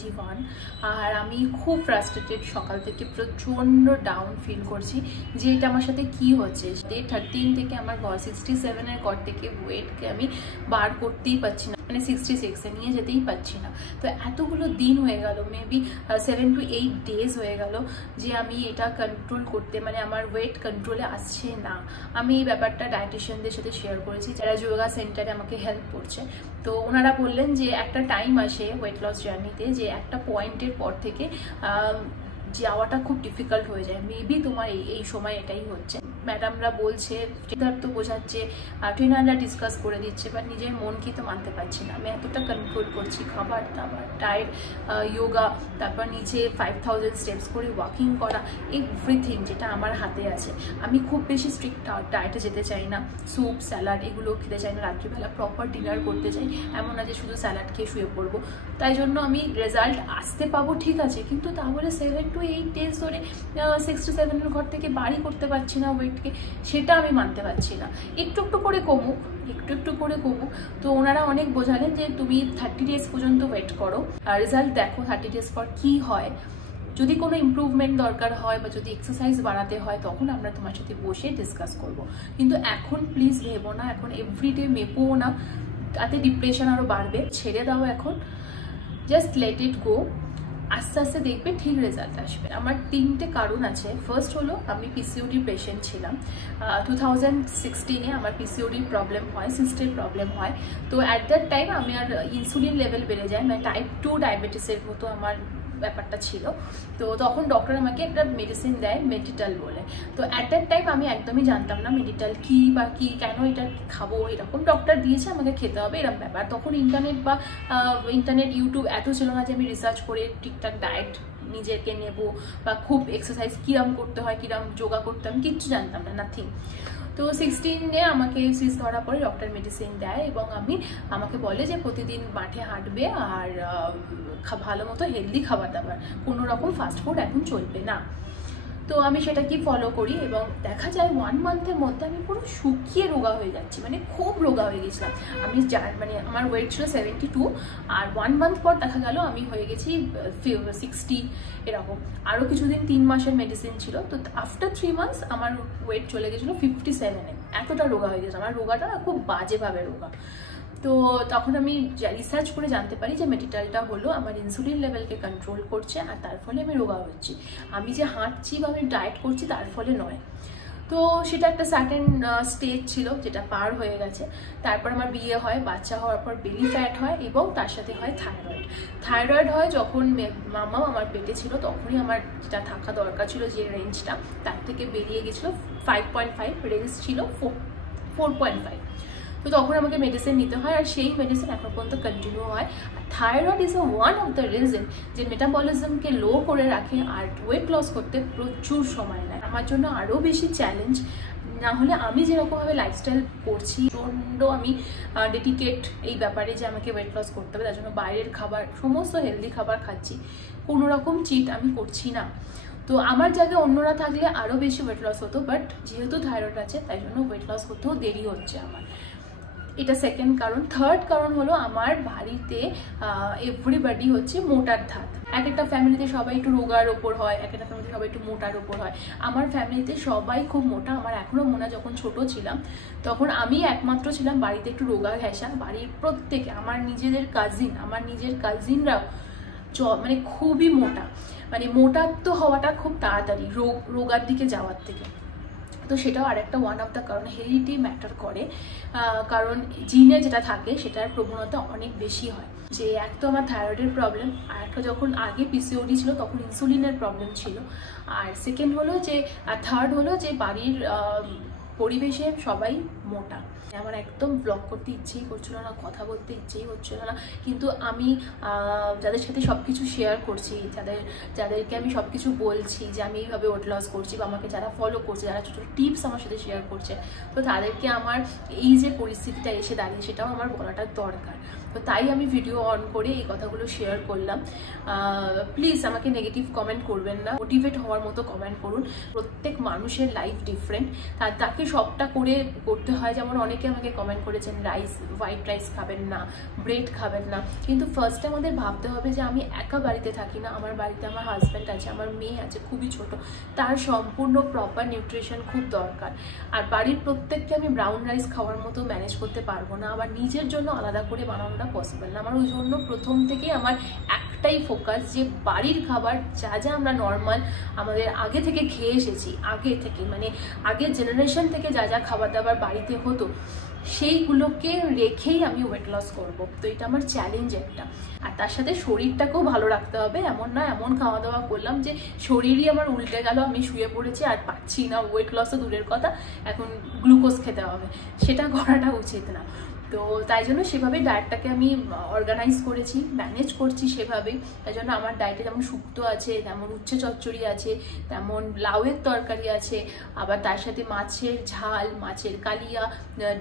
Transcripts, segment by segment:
21 আর আমি খুব ফ্রাস্ট্রেটেড, সকাল থেকে প্রচণ্ড ডাউন ফিল করছি যে এটা আমার সাথে কি হচ্ছে। ডে 13 থেকে আমার 67-এর ঘর থেকে ওয়েটকে আমি বার করতেই পারছি না, মানে 66-এ নিয়ে যেতেই পারছি না। তো এতগুলো দিন হয়ে গেল, মেবি 7 to 8 ডেজ হয়ে গেল যে আমি এটা কন্ট্রোল করতে, মানে আমার ওয়েট কন্ট্রোলে আসছে না। আমি এই ব্যাপারটা ডায়েটিশিয়ানদের সাথে শেয়ার করেছি যারা যোগা সেন্টারে আমাকে হেল্প করছে। তো ওনারা বললেন যে একটা টাইম আসে ওয়েট লস জার্নিতে যে একটা পয়েন্টের পর থেকে যাওয়াটা খুব ডিফিকাল্ট হয়ে যায়। মেবি তোমার এই সময় এটাই হচ্ছে। ম্যাডামরা বলছে, সিদ্ধার্থ বোঝাচ্ছে, ট্রেনাররা ডিসকাস করে দিচ্ছে, বাট নিজের মনকে তো মানতে পারছি না। আমি এতটা কন্ট্রোল করছি, খাবার দাবার, ডায়েট, যোগা, তারপর নিচে 5000 স্টেপস করে ওয়াকিং করা, এভরিথিং যেটা আমার হাতে আছে। আমি খুব বেশি স্ট্রিক্ট ডায়েটে যেতে চাই না, স্যুপ স্যালাড এগুলো খেতে চাই না, রাত্রিবেলা প্রপার ডিনার করতে চাই, এমন না যে শুধু স্যালাড খেয়ে শুয়ে পড়বো। তাই জন্য আমি রেজাল্ট আসতে পাবো ঠিক আছে, কিন্তু তাহলে 7 to 8 ডেজ ধরে 6 to 7-এর ঘর থেকে বাড়ি করতে পারছি না ওয়েটকে, সেটা আমি মানতে পারছি না। একটু একটু করে কমুক, একটু একটু করে কমুক। তো ওনারা অনেক বোঝালেন যে তুমি 30 ডেজ পর্যন্ত ওয়েট করো, রেজাল্ট দেখো 30 ডেজ পর কি হয়। যদি কোনো ইমপ্রুভমেন্ট দরকার হয় বা যদি এক্সারসাইজ বাড়াতে হয় তখন আমরা তোমার সাথে বসে ডিসকাস করব। কিন্তু এখন প্লিজ ভেবো না, এখন এভরিডে মেপোও না, তাতে ডিপ্রেশন আরও বাড়বে। ছেড়ে দাও এখন, জাস্ট লেট ইট গো। আস্তে আস্তে দেখবে ঠিক রেজাল্ট আসবে। আমার 3টে কারণ আছে। ফার্স্ট হলো আমি পিসিওডি পেশেন্ট ছিলাম। 2016-এ আমার পিসিওডির প্রবলেম হয়, সিস্টের প্রবলেম হয়। তো অ্যাট দ্যাট টাইম আমি আর ইনসুলিন লেভেল বেড়ে যায়, মানে টাইপ 2 ডায়াবেটিসের মতো আমার ব্যাপারটা ছিল। তো তখন ডক্টর আমাকে একটা মেডিসিন দেয় মেডিটাল বলে। তো অ্যাট দ্যাট টাইম আমি একদমই জানতাম না মেডিটাল কি বা কি, কেন এটা খাবো, এরকম ডক্টর দিয়েছে আমাকে খেতে হবে এরকম ব্যাপার। তখন ইন্টারনেট ইউটিউব এত ছিল না যে আমি রিসার্চ করে ঠিকঠাক ডায়েট নিজেকে নেব বা খুব এক্সারসাইজ কিরম করতে হয়, কিরম যোগা করতে, আমি কিচ্ছু জানতাম না, নাথিং। তো 16-এ আমাকে সিস ধরা পরে ডক্টর মেডিসিন দেয় এবং আমাকে বলে যে প্রতিদিন মাঠে হাঁটবে আর ভালো মতো হেলদি খাবার দাবার, কোনো রকম ফাস্টফুড এখন চলবে না। তো আমি সেটা কি ফলো করি এবং দেখা যায় 1 মান্থের মধ্যে আমি পুরো শুকিয়ে রোগা হয়ে যাচ্ছি, মানে খুব রোগা হয়ে গেছিলাম। আমি মানে আমার ওয়েট ছিল 72 আর 1 মান্থ পর দেখা গেল আমি হয়ে গেছি 60 এরকম। আরও কিছুদিন 3 মাসের মেডিসিন ছিল। তো আফটার 3 মান্থস আমার ওয়েট চলে গেছিলো 57-এ। এতটা রোগা হয়ে গেছে, আমার রোগাটা খুব বাজেভাবে রোগা। তো তখন আমি রিসার্চ করে জানতে পারি যে মেডিটালটা হলো আমার ইনসুলিন লেভেলকে কন্ট্রোল করছে আর তার ফলে আমি রোগা হচ্ছি। আমি যে হাঁটছি বা আমি ডায়েট করছি তার ফলে নয়। তো সেটা একটা সার্টেন স্টেজ ছিল যেটা পার হয়ে গেছে। তারপর আমার বিয়ে হয়, বাচ্চা হওয়ার পর বেলি ফ্যাট হয় এবং তার সাথে হয় থাইরয়েড হয়। যখন মামা আমার পেটে ছিল তখনই আমার যেটা থাকা দরকার ছিল যে রেঞ্জটা, তার থেকে বেরিয়ে গেছিলো 5.5, রেঞ্জ ছিল 4.5। তো তখন আমাকে মেডিসিন নিতে হয় আর সেই মেডিসিন এখন পর্যন্ত কন্টিনিউ হয়। Thyroid is one of the reason যে মেটাবলিজমকে লো করে রাখে আর ওয়েট লস করতে প্রচুর সময় নেয়। আমার জন্য আরও বেশি চ্যালেঞ্জ, না হলে আমি যেরকমভাবে লাইফস্টাইল করছি প্রচণ্ড আমি ডেডিকেট এই ব্যাপারে যে আমাকে ওয়েট লস করতে হবে, তার জন্য বাইরের খাবার সমস্ত হেলদি খাবার খাচ্ছি, কোনো রকম চিট আমি করছি না। তো আমার জায়গায় অন্যরা থাকলে আরও বেশি ওয়েট লস হতো, বাট যেহেতু থাইরয়েড আছে তাই জন্য ওয়েট লস হতেও দেরি হচ্ছে আমার। এটা সেকেন্ড কারণ। থার্ড কারণ হলো আমার বাড়িতে এভরিবাডি হচ্ছে মোটার ধাত। এক একটা ফ্যামিলিতে সবাই একটু রোগার ওপর হয়, এক একটা ফ্যামিলিতে সবাই একটু মোটার ওপর হয়। আমার ফ্যামিলিতে সবাই খুব মোটা। আমার এখনও মনে হয় যখন ছোট ছিলাম তখন আমি একমাত্র ছিলাম বাড়িতে একটু রোগা ঘেঁষা। বাড়ির প্রত্যেকে, আমার নিজের কাজিনরাও মানে খুবই মোটা, মানে মোটার তো হওয়াটা খুব তাড়াতাড়ি রোগার দিকে যাওয়ার থেকে। তো সেটাও আরেকটা ওয়ান অফ দ্য কারণ, হেরিডিটি ম্যাটার করে। কারণ জিনে যেটা থাকে সেটার প্রবণতা অনেক বেশি হয়। যে এক তো আমার থাইরয়েডের প্রবলেম, আর একটা যখন আগে পিসিওডি ছিল তখন ইনসুলিনের প্রবলেম ছিল, আর সেকেন্ড হলো যে থার্ড হলো যে বাড়ির পরিবেশে সবাই মোটা। আমার একদম ব্লগ করতে ইচ্ছেই করছিল না, কথা বলতে ইচ্ছেই হচ্ছিল না। কিন্তু আমি যাদের সাথে সব কিছু শেয়ার করছি, যাদেরকে আমি সব কিছু বলছি যে আমি এইভাবে ওয়েট লস করছি, বা আমাকে যারা ফলো করছে, যারা ছোটো টিপস আমার সাথে শেয়ার করছে, তো তাদেরকে আমার এই যে পরিস্থিতিটা এসে দাঁড়িয়ে সেটাও আমার বলাটা দরকার। তো তাই আমি ভিডিও অন করে এই কথাগুলো শেয়ার করলাম। প্লিজ আমাকে নেগেটিভ কমেন্ট করবেন না, মোটিভেট হওয়ার মতো কমেন্ট করুন। প্রত্যেক মানুষের লাইফ ডিফারেন্ট, তাকে সবটা করে করতে হয়। যেমন অনেকে আমাকে কমেন্ট করেছেন হোয়াইট রাইস খাবেন না, ব্রেড খাবেন না, কিন্তু ফার্স্টে আমাদের ভাবতে হবে যে আমি একা বাড়িতে থাকি না, আমার বাড়িতে আমার হাজব্যান্ড আছে, আমার মেয়ে আছে খুবই ছোট, তার সম্পূর্ণ প্রপার নিউট্রিশন খুব দরকার। আর বাড়ির প্রত্যেককে আমি ব্রাউন রাইস খাওয়ার মতো ম্যানেজ করতে পারবো না, আবার নিজের জন্য আলাদা করে বানানোটা পসিবল না আমার। ওই জন্য প্রথম থেকে আমার একটাই ফোকাস যে বাড়ির খাবার যা যা আমরা নর্মাল আমাদের আগে থেকে খেয়ে এসেছি, আগে থেকে মানে আগের জেনারেশন থেকে যা যা খাবার দাবার বাড়িতে হতো সেইগুলোকে রেখেই আমি ওয়েট লস করবো। তো এটা আমার চ্যালেঞ্জ একটা। আর তার সাথে শরীরটাকেও ভালো রাখতে হবে, এমন না এমন খাওয়া দাওয়া করলাম যে শরীরই আমার উল্টে গেল, আমি শুয়ে পড়েছি আর পাচ্ছি না, ওয়েট লসও দূরের কথা, এখন গ্লুকোজ খেতে হবে, সেটা করাটা উচিত না। তো তাই জন্য সেভাবে ডায়েটটাকে আমি অর্গানাইজ করেছি, ম্যানেজ করছি সেভাবেই। তাই জন্য আমার ডায়েটে যেমন শুক্তো আছে, তেমন উচ্ছে চচ্চড়ি আছে, তেমন লাউয়ের তরকারি আছে, আবার তার সাথে মাছের ঝাল, মাছের কালিয়া,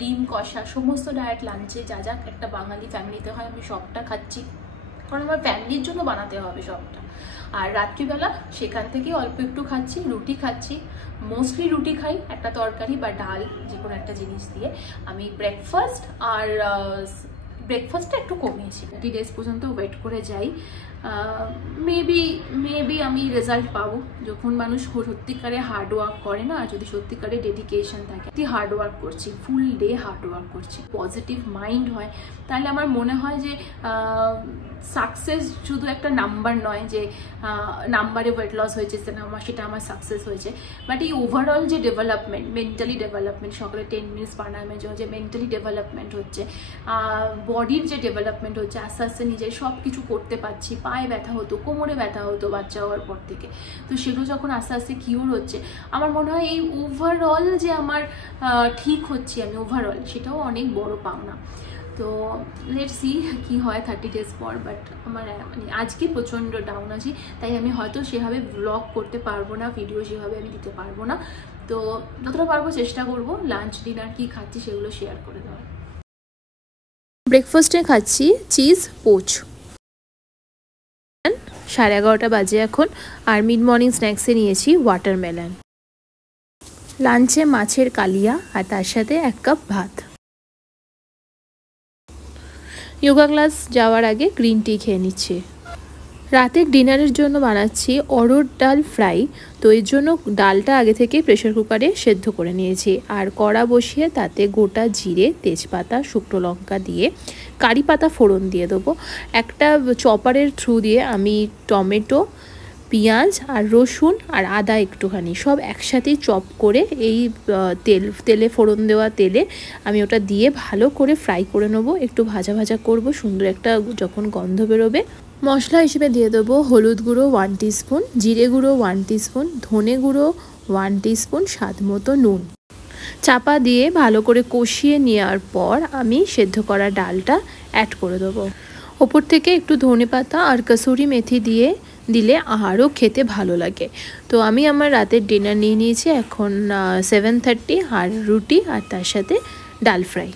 ডিম কষা, সমস্ত ডায়েট লাঞ্চে যা যা একটা বাঙালি ফ্যামিলিতে হয় আমি সবটা খাচ্ছি, কারণ আমার ফ্যামিলির জন্য বানাতে হবে সবটা। আর রাত্রিবেলা সেখান থেকে অল্প একটু খাচ্ছি, রুটি খাচ্ছি, মোস্টলি রুটি খাই, একটা তরকারি বা ডাল যে কোনো একটা জিনিস দিয়ে। আমি ব্রেকফাস্ট আর ব্রেকফাস্টটা একটু কমিয়েছি, 30 ডেজ পর্যন্ত ওয়েট করে যাই। মেবি আমি রেজাল্ট পাবো যখন মানুষ সত্যিকারে হার্ড ওয়ার্ক করে না, আর যদি সত্যিকারে ডেডিকেশন থাকে, হার্ড ওয়ার্ক করছি, ফুল ডে হার্ড ওয়ার্ক করছি, পজিটিভ মাইন্ড হয়, তাহলে আমার মনে হয় যে সাকসেস শুধু একটা নাম্বার নয় যে নাম্বারে ওয়েট লস হয়েছে সেটা আমার সাকসেস হয়েছে, বাট এই ওভারঅল যে ডেভেলপমেন্ট, মেন্টালি ডেভেলপমেন্ট, সকালে 10 মিনিটস প্রাণায়ামের জন্য যে মেন্টালি ডেভেলপমেন্ট হচ্ছে, বডির যে ডেভেলপমেন্ট হচ্ছে, আস্তে আস্তে নিজের সব কিছু করতে পারছি। পায়ে ব্যথা হতো, কোমরে ব্যথা হতো বাচ্চা হওয়ার পর থেকে, তো সেগুলো যখন আস্তে আস্তে কিওর হচ্ছে, আমার মনে হয় এই ওভারঅল যে আমার ঠিক হচ্ছে আমি ওভারঅল, সেটাও অনেক বড় পাওনা। তো লেটস সি কি হয় 30 ডেজ পর। বাট আমার মানে আজকে প্রচণ্ড ডাউন আছি, তাই আমি হয়তো সেভাবে ব্লগ করতে পারবো না, ভিডিও সেভাবে আমি দিতে পারবো না। তো যতটা পারবো চেষ্টা করবো লাঞ্চ ডিনার কি খাচ্ছি সেগুলো শেয়ার করে দেওয়ার। ব্রেকফাস্টে খাচ্ছি চিজ পোচ, 11:30 বাজে এখন। আর মিড মর্নিং স্ন্যাক্সে নিয়েছি ওয়াটারমেলন। লাঞ্চে মাছের কালিয়া আর তার সাথে 1 কাপ ভাত। যোগা ক্লাস যাওয়ার আগে গ্রিন টি খেয়ে নিচ্ছি। রাতের ডিনারের জন্য বানাচ্ছি অড়হর ডাল ফ্রাই। তো এর জন্য ডালটা আগে থেকে প্রেশার কুকারে সেদ্ধ করে নিয়েছি, আর কড়া বসিয়ে তাতে গোটা জিরে, তেজপাতা, শুকনো লঙ্কা দিয়ে কারি পাতা ফোড়ন দিয়ে দেবো। একটা চপারের থ্রু দিয়ে আমি টমেটো, পেঁয়াজ আর রসুন আর আদা একটুখানি সব একসাথেই চপ করে এই তেলে ফোড়ন দেওয়া তেলে আমি ওটা দিয়ে ভালো করে ফ্রাই করে নেবো, একটু ভাজা ভাজা করব, সুন্দর একটা যখন গন্ধ বেরোবে। মশলা হিসেবে দিয়ে দেবো হলুদ গুঁড়ো 1 টিস্পুন, জিরে গুঁড়ো 1 টিস্পুন, ধনে গুঁড়ো 1 টিস্পুন, স্বাদ মতো নুন। চাপা দিয়ে ভালো করে কষিয়ে নেওয়ার পর আমি সেদ্ধ করা ডালটা অ্যাড করে দেবো। ওপর থেকে একটু ধনেপাতা আর কসুরি মেথি দিলে আরও খেতে ভালো লাগে। তো আমি আমার রাতের ডিনার নিয়ে নিয়েছি এখন 7:30, আর রুটি আর তার সাথে ডাল ফ্রাই।